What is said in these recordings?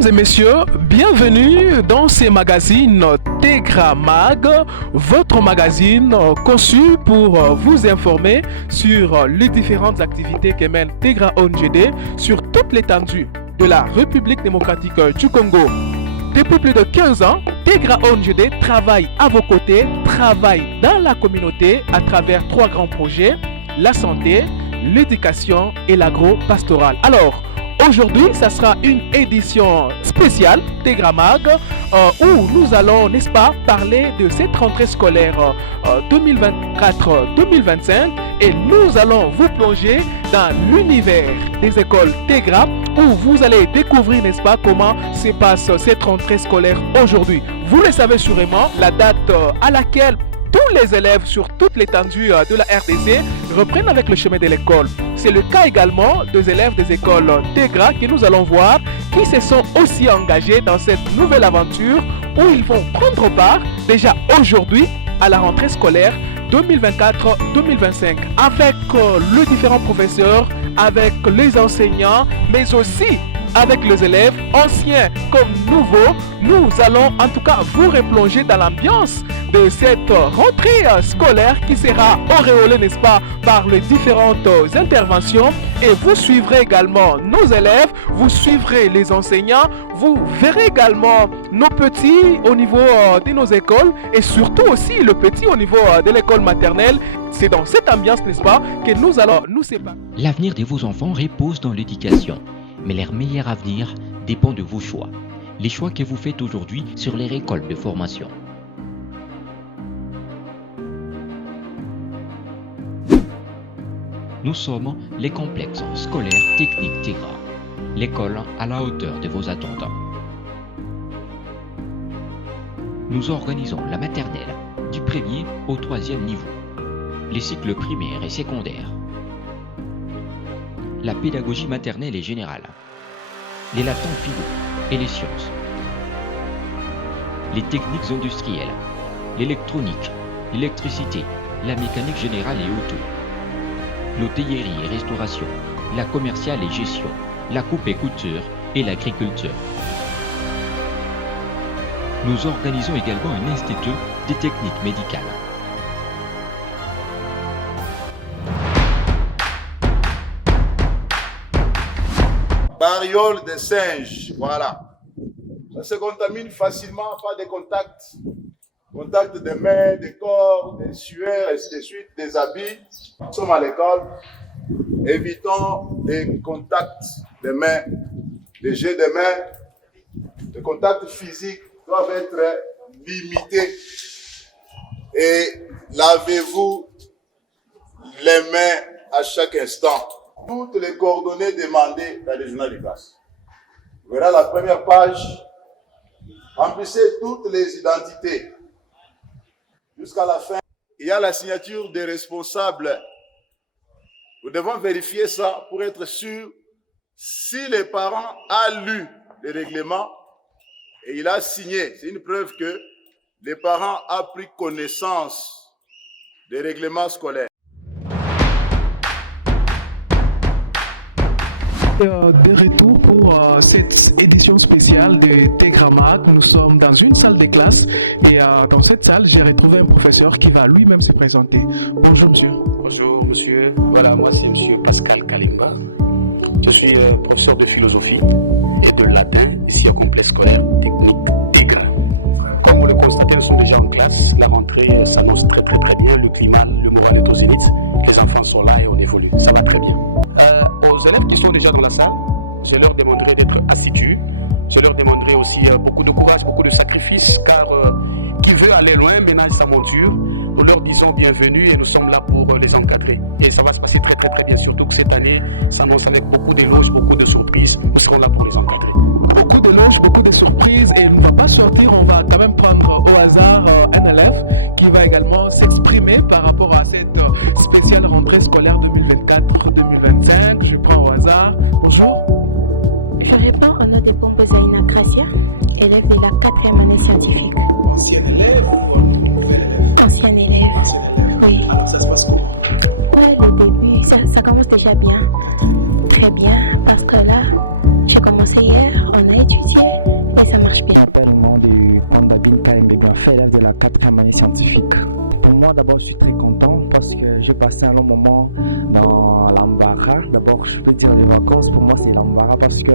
Mesdames et messieurs, bienvenue dans ces magazines Tegra Mag, votre magazine conçu pour vous informer sur les différentes activités que mène Tegra ONGD sur toute l'étendue de la République démocratique du Congo. Depuis plus de 15 ans, Tegra ONGD travaille à vos côtés, travaille dans la communauté à travers 3 grands projets, la santé, l'éducation et l'agro-pastoral. Alors, aujourd'hui, ça sera une édition spéciale Tegra Mag où nous allons, n'est-ce pas, parler de cette rentrée scolaire 2024-2025 et nous allons vous plonger dans l'univers des écoles Tegra où vous allez découvrir, n'est-ce pas, comment se passe cette rentrée scolaire aujourd'hui. Vous le savez sûrement, la date à laquelle tous les élèves sur toute l'étendue de la RDC reprennent avec le chemin de l'école. C'est le cas également des élèves des écoles Tegra que nous allons voir qui se sont aussi engagés dans cette nouvelle aventure où ils vont prendre part déjà aujourd'hui à la rentrée scolaire 2024-2025 avec les différents professeurs, avec les enseignants, mais aussi avec les élèves, anciens comme nouveaux. Nous allons en tout cas vous replonger dans l'ambiance de cette rentrée scolaire qui sera auréolée, n'est-ce pas, par les différentes interventions. Et vous suivrez également nos élèves, vous suivrez les enseignants, vous verrez également nos petits au niveau de nos écoles et surtout aussi le petit au niveau de l'école maternelle. C'est dans cette ambiance, n'est-ce pas, que nous allons nous séparer. L'avenir de vos enfants repose dans l'éducation, mais leur meilleur avenir dépend de vos choix. Les choix que vous faites aujourd'hui sur les écoles de formation. Nous sommes les complexes scolaires techniques Tegra, l'école à la hauteur de vos attentes. Nous organisons la maternelle du 1er au 3e niveau, les cycles primaires et secondaires, la pédagogie maternelle et générale, les latins philo et les sciences, les techniques industrielles, l'électronique, l'électricité, la mécanique générale et auto, l'hôtellerie et restauration, la commerciale et gestion, la coupe et couture et l'agriculture. Nous organisons également un institut des techniques médicales. Variole des singes, voilà. Ça se contamine facilement par des contacts. Contact des mains, des corps, des sueurs, ainsi de suite, des habits. Nous sommes à l'école. Évitons les contacts des mains, les jets des mains. Les contacts physiques doivent être limités. Et lavez-vous les mains à chaque instant. Toutes les coordonnées demandées dans le journal de classe. Vous verrez la première page. Remplissez toutes les identités. Jusqu'à la fin, il y a la signature des responsables. Nous devons vérifier ça pour être sûr si les parents ont lu les règlements et il a signé. C'est une preuve que les parents ont pris connaissance des règlements scolaires. De retour pour cette édition spéciale de Tegra Mag. Nous sommes dans une salle de classe et dans cette salle, j'ai retrouvé un professeur qui va lui-même se présenter. Bonjour monsieur. Bonjour monsieur, voilà, moi c'est monsieur Pascal Kalimba. Je suis professeur de philosophie et de latin ici au complexe scolaire technique Tegra. Comme vous le constatez, nous sommes déjà en classe. La rentrée s'annonce très bien. Le climat, le moral est au zénith. Les enfants sont là et on évolue. Ça va très bien. Aux élèves qui sont déjà dans la salle, je leur demanderai d'être assidus. Je leur demanderai aussi beaucoup de courage, beaucoup de sacrifices, car qui veut aller loin ménage sa monture. Nous leur disons bienvenue et nous sommes là pour les encadrer. Et ça va se passer très bien, surtout que cette année s'annonce avec beaucoup d'éloges, beaucoup de surprises. Nous serons là pour les encadrer. Beaucoup d'éloges, beaucoup de surprises et il ne va pas sortir, on va quand même prendre au hasard un élève qui va également s'exprimer par rapport à cette spéciale rentrée scolaire 2024-2025. Je prends au hasard. Bonjour. Je réponds au nom de Pombo Zaina Gracia, élève de la 4e année scientifique. Ancien élève ou nouvel élève? Ancien élève. Ancien élève. Oui. Alors ça se passe comment? Ouais, le début, ça commence déjà bien. Très bien, parce que là, j'ai commencé hier, on a étudié. la 4e année scientifique. Pour moi, d'abord, je suis très content parce que j'ai passé un long moment dans l'embarras. D'abord, je peux dire les vacances, pour moi, c'est l'embarras parce que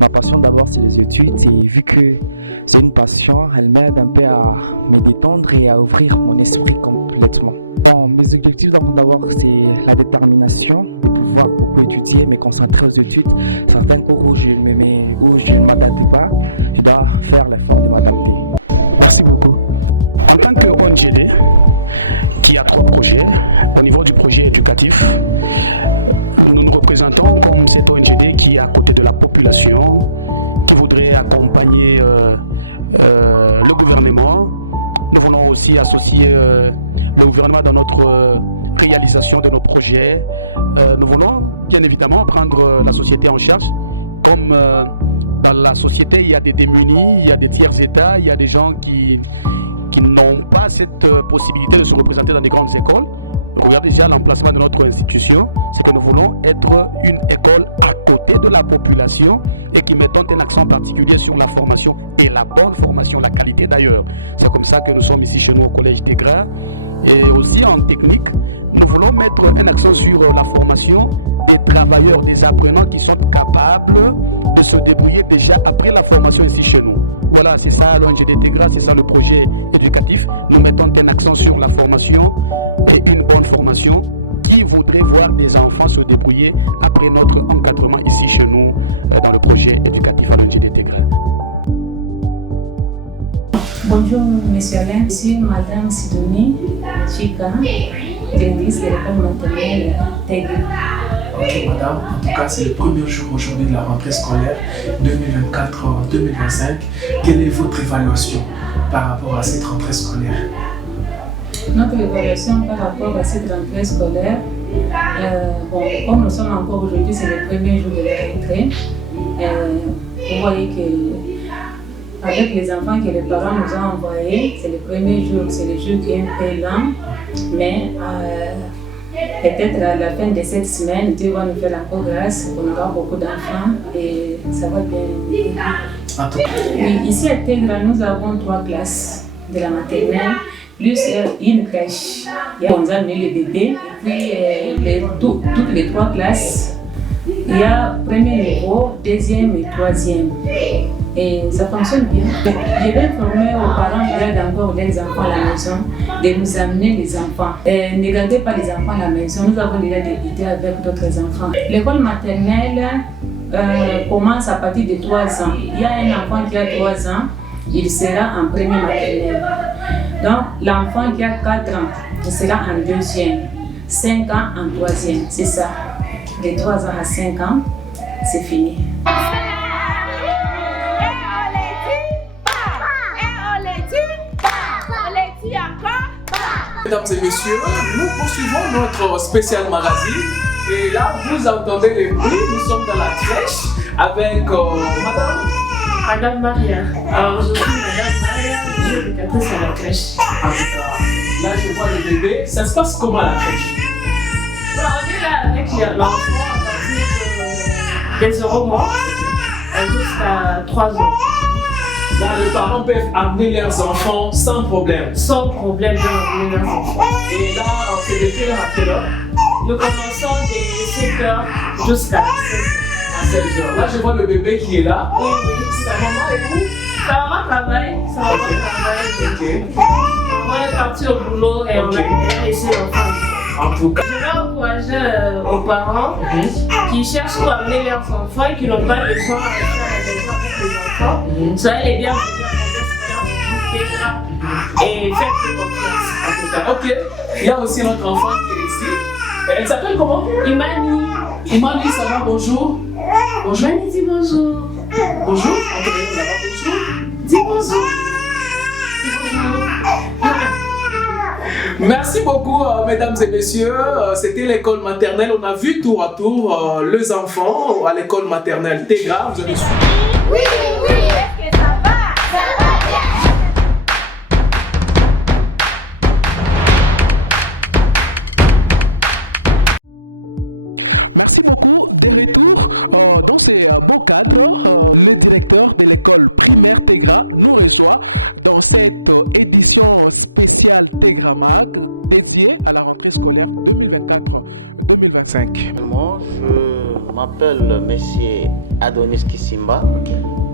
ma passion, d'abord, c'est les études. Et vu que c'est une passion, elle m'aide un peu à me détendre et à ouvrir mon esprit complètement. Bon, mes objectifs, d'abord, c'est la détermination, de pouvoir beaucoup étudier, me concentrer aux études. Certaines cours où je ne m'adapte pas, je dois faire l'effort de m'adapter. Merci beaucoup. En tant que ONGD, qui a 3 projets, au niveau du projet éducatif, nous nous représentons comme cette ONGD qui est à côté de la population, qui voudrait accompagner le gouvernement. Nous voulons aussi associer le gouvernement dans notre réalisation de nos projets. Nous voulons bien évidemment prendre la société en charge. Comme dans la société, il y a des démunis, il y a des tiers-états, il y a des gens qui n'ont pas cette possibilité de se représenter dans des grandes écoles. Regardez déjà l'emplacement de notre institution, c'est que nous voulons être une école à côté de la population et qui mettons un accent particulier sur la formation et la bonne formation, la qualité d'ailleurs. C'est comme ça que nous sommes ici chez nous au Collège des Gras. Et aussi en technique, nous voulons mettre un accent sur la formation des travailleurs, des apprenants qui sont capables de se débrouiller déjà après la formation ici chez nous. Voilà, c'est ça l'ONGD Tegra, c'est ça le projet éducatif. Nous mettons un accent sur la formation et une bonne formation qui voudrait voir des enfants se débrouiller après notre encadrement ici chez nous dans le projet éducatif à l'ONGD Tegra. Bonjour, monsieur Alain. Je suis Madame Sidonie Chika, directrice de l'école maternelle Tegra. Ok, madame, en tout cas, c'est le premier jour aujourd'hui de la rentrée scolaire 2024-2025. Quelle est votre évaluation par rapport à cette rentrée scolaire? Notre évaluation par rapport à cette rentrée scolaire, comme nous sommes encore aujourd'hui, c'est le premier jour de la rentrée. Vous voyez que avec les enfants que les parents nous ont envoyés, c'est le premier jour, c'est le jour qui est un peu lent, mais peut-être à la fin de cette semaine, Dieu va nous faire encore grâce, on aura beaucoup d'enfants et ça va bien. Oui, ici à Tegra, nous avons 3 classes de la maternelle, plus une crèche. On a amené les bébés, et puis toutes les 3 classes, il y a premier niveau, deuxième et troisième. Et ça fonctionne bien. Je vais informer aux parents qui gardent encore les enfants à la maison de nous amener les enfants. Ne gardez pas les enfants à la maison, nous avons déjà débuté avec d'autres enfants. L'école maternelle commence à partir de 3 ans. Il y a un enfant qui a 3 ans, il sera en première maternelle. Donc l'enfant qui a 4 ans, il sera en deuxième. 5 ans en troisième, c'est ça. De 3 ans à 5 ans, c'est fini. Mesdames et messieurs, nous poursuivons notre spécial magazine et là vous entendez les bruits, nous sommes dans la crèche avec Madame Maria. Alors je suis Madame Maria, je suis éducatrice à la crèche. En tout cas, là je vois le bébé, ça se passe comment à la crèche? Voilà, on est là avec l'enfant à partir de 0 mois jusqu'à 3 ans. Là, les parents peuvent amener leurs enfants sans problème. Sans problème de amener leurs enfants. Et là, c'est de quelle heure à quelle heure? Nous commençons de 7h jusqu'à 16h. Là, je vois le bébé qui est là. Oui, oui. Sa maman est où? Sa maman travaille. Sa maman travaille. Ok. On est parti au boulot et on a laissé l'enfant. En tout cas, je vais encourager aux parents qui cherchent pour amener leurs enfants et qui n'ont pas le temps à rester à la maison avec les enfants. Soyez les bienvenus à la et faites confiance. Ok. Il y a aussi notre enfant qui est ici. Elle s'appelle comment? Imani. Imani, ça va? Bonjour. Bonjour. Imani, dis bonjour. Bonjour. Ok, ça va? Bonjour. Dis bonjour. Dis bonjour. Merci beaucoup, mesdames et messieurs. C'était l'école maternelle. On a vu tour à tour les enfants à l'école maternelle Tegra. Vous avez suivi? Oui, oui, est-ce que ça va? Ça va bien. Merci beaucoup. De retour dans ces beaux cadres, le directeur de l'école primaire Tegra nous reçoit dans cette édition spéciale spéciale Tegramag dédiée à la rentrée scolaire 2024-2025. Moi, je m'appelle Monsieur Adonis Kissimba,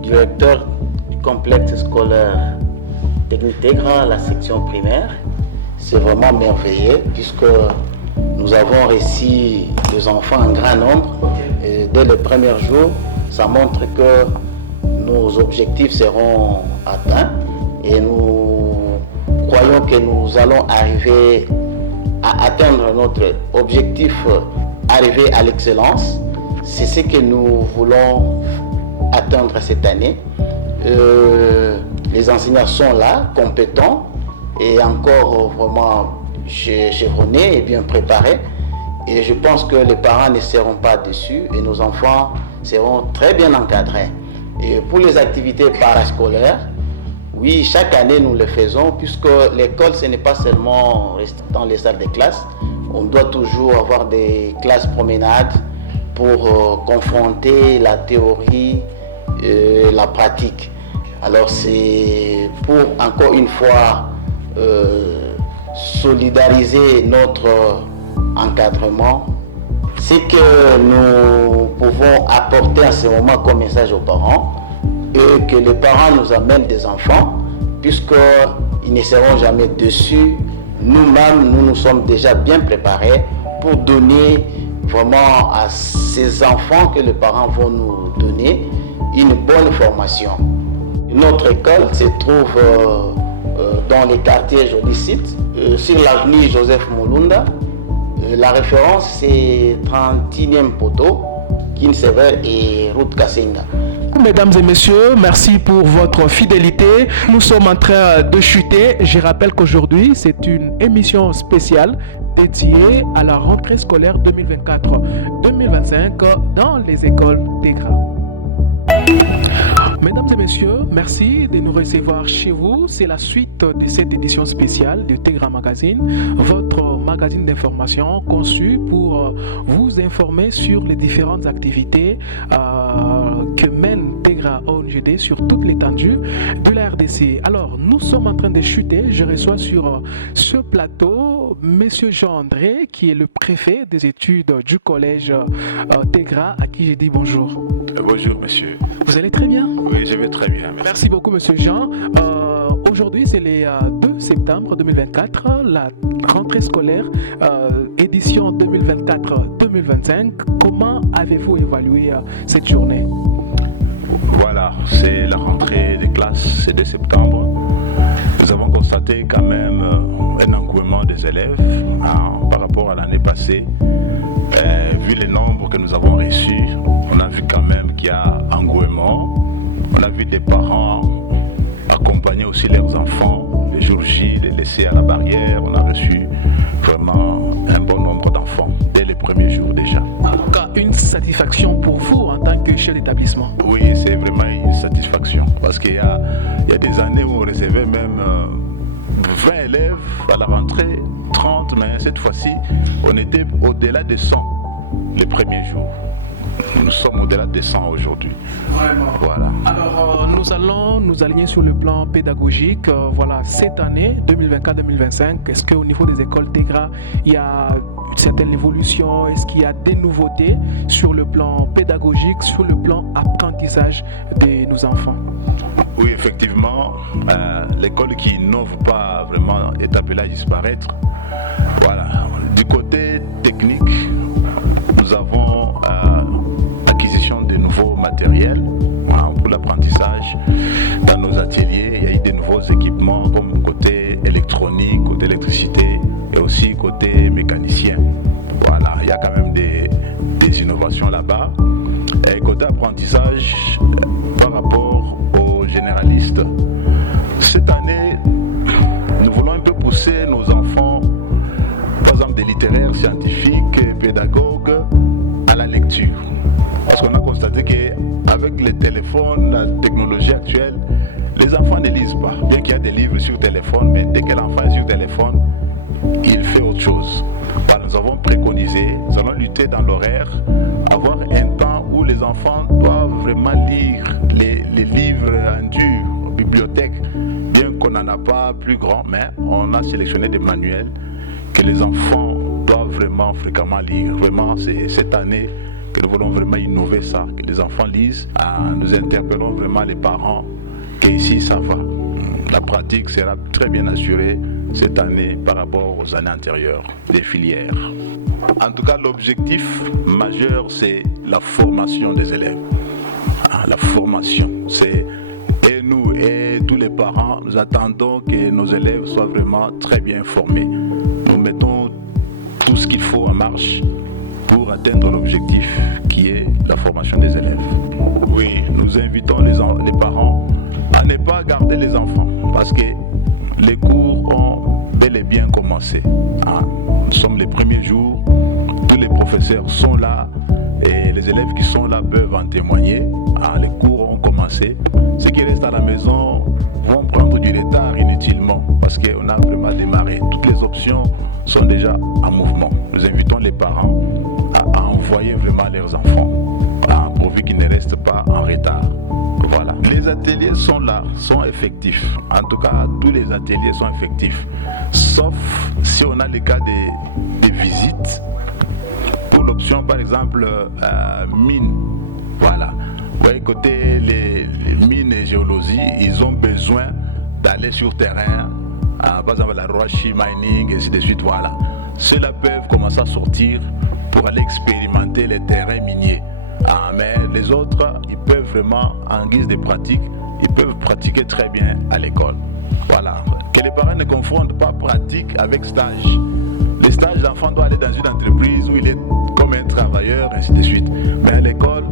directeur du complexe scolaire Technique Tegra, la section primaire. C'est vraiment merveilleux puisque nous avons reçu des enfants en grand nombre. Et dès le premier jour, ça montre que nos objectifs seront atteints et nous croyons que nous allons arriver à atteindre notre objectif, arriver à l'excellence. C'est ce que nous voulons atteindre cette année. Les enseignants sont là, compétents et encore vraiment chevronnés et bien préparés. Et je pense que les parents ne seront pas déçus et nos enfants seront très bien encadrés. Et pour les activités parascolaires, oui, chaque année nous le faisons puisque l'école ce n'est pas seulement rester dans les salles de classe. On doit toujours avoir des classes promenades pour confronter la théorie et la pratique. Alors c'est pour encore une fois solidariser notre encadrement. Ce que nous pouvons apporter à ce moment comme message aux parents et que les parents nous amènent des enfants puisqu'ils ne seront jamais déçus. Nous-mêmes, nous nous sommes déjà bien préparés pour donner vraiment à ces enfants que les parents vont nous donner une bonne formation. Notre école se trouve dans les quartiers Jolicite, sur l'avenue Joseph Mulunda. La référence c'est 31e poteau, Kinsever et route Kassenga. Mesdames et messieurs, merci pour votre fidélité. Nous sommes en train de chuter. Je rappelle qu'aujourd'hui, c'est une émission spéciale dédiée à la rentrée scolaire 2024-2025 dans les écoles Tegra. Mesdames et messieurs, merci de nous recevoir chez vous. C'est la suite de cette édition spéciale de Tegra Magazine, votre magazine d'information conçu pour vous informer sur les différentes activités que mène Tegra ONGD sur toute l'étendue de la RDC. Alors, nous sommes en train de chuter. Je reçois sur ce plateau Monsieur Jean-André, qui est le préfet des études du collège Tegra, à qui j'ai dit bonjour. Bonjour, monsieur. Vous allez très bien? Oui, je vais très bien. Merci beaucoup, monsieur Jean. Aujourd'hui, c'est le 2 septembre 2024, la rentrée scolaire, édition 2024-2025. Comment avez-vous évalué cette journée? Voilà, c'est la rentrée des classes, c'est 2 septembre. Nous avons constaté quand même un engouement des élèves par rapport à l'année passée. Vu les nombres que nous avons reçus, on a vu quand même qu'il y a engouement. On a vu des parents accompagner aussi leurs enfants, les jours J, les laisser à la barrière. On a reçu vraiment un bon nombre d'enfants dès les premiers jours déjà. En tout cas, une satisfaction pour vous en tant que chef d'établissement? Oui, c'est vraiment une satisfaction parce qu'il y a des années où on recevait même 20 élèves à la rentrée, 30, mais cette fois-ci, on était au-delà de 100 les premiers jours. Nous sommes au-delà des 100 aujourd'hui. Vraiment. Voilà. Alors, nous allons nous aligner sur le plan pédagogique. Voilà, cette année, 2024-2025, est-ce qu'au niveau des écoles Tegra, il y a une certaine évolution? Est-ce qu'il y a des nouveautés sur le plan pédagogique, sur le plan apprentissage de nos enfants? Oui, effectivement, l'école qui n'offre pas vraiment est appelée à disparaître. Voilà. Du côté technique, nous avons acquisition de nouveaux matériels pour l'apprentissage. Dans nos ateliers, il y a eu de nouveaux équipements comme côté électronique, côté électricité et aussi côté mécanicien. Voilà, il y a quand même des innovations là-bas. Et côté apprentissage, par rapport aux généralistes, cette année, nous voulons un peu pousser nos enfants, par exemple des littéraires, scientifiques, pédagogues, à la lecture. Parce qu'on a constaté qu'avec les téléphones, la technologie actuelle, les enfants ne lisent pas. Bien qu'il y a des livres sur téléphone, mais dès que l'enfant est sur téléphone, il fait autre chose. Alors, nous avons préconisé, nous allons lutter dans l'horaire, avoir un temps où les enfants doivent vraiment lire les livres en dur, bibliothèque, bien qu'on n'en a pas plus grand, mais on a sélectionné des manuels que les enfants doivent vraiment fréquemment lire. Vraiment, c'est cette année que nous voulons vraiment innover ça, que les enfants lisent. Nous interpellons vraiment les parents et ici ça va. La pratique sera très bien assurée cette année par rapport aux années antérieures des filières. En tout cas, l'objectif majeur, c'est la formation des élèves. La formation, c'est et nous et tous les parents, nous attendons que nos élèves soient vraiment très bien formés. Nous mettons tout ce qu'il faut en marche pour atteindre l'objectif qui est la formation des élèves. Oui, nous invitons les parents à ne pas garder les enfants parce que les cours ont bel et bien commencé. Nous sommes les premiers jours, tous les professeurs sont là et les élèves qui sont là peuvent en témoigner. Les cours ont commencé. Ceux qui restent à la maison vont prendre du retard inutilement parce qu'on a vraiment démarré. Toutes les options sont déjà en mouvement. Nous invitons les parents à envoyer vraiment leurs enfants pourvu qu'ils ne restent pas en retard. Voilà. Les ateliers sont là, sont effectifs. En tout cas, tous les ateliers sont effectifs. Sauf si on a le cas des visites. Pour l'option, par exemple, mine. Voilà. Ouais, côté les mines et géologie, ils ont besoin d'aller sur terrain. Par exemple, la roche mining, et ainsi de suite. Voilà. Ceux-là peuvent commencer à sortir pour aller expérimenter les terrains miniers. Mais les autres, ils peuvent vraiment, en guise de pratique, ils peuvent pratiquer très bien à l'école. Voilà. Que les parents ne confondent pas pratique avec stage. Les stages, l'enfant doit aller dans une entreprise où il est comme un travailleur, ainsi de suite. Mais à l'école,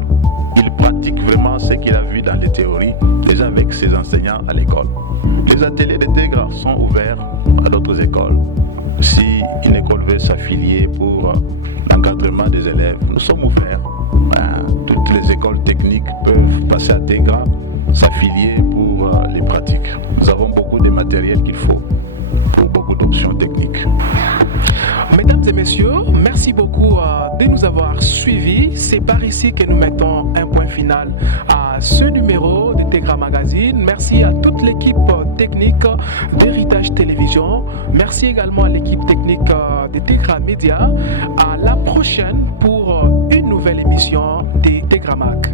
il pratique vraiment ce qu'il a vu dans les théories, déjà avec ses enseignants à l'école. Les ateliers de TEGRA sont ouverts à d'autres écoles. Si une école veut s'affilier pour l'encadrement des élèves, nous sommes ouverts. Toutes les écoles techniques peuvent passer à TEGRA, s'affilier pour les pratiques. Nous avons beaucoup de matériel qu'il faut pour beaucoup d'options techniques. Mesdames et messieurs, merci beaucoup de nous avoir suivis. C'est par ici que nous mettons un point final à ce numéro de TEGRA Magazine. Merci à toute l'équipe technique d'Héritage Télévision. Merci également à l'équipe technique de TEGRA Média. À la prochaine pour une nouvelle émission de TEGRA Mag.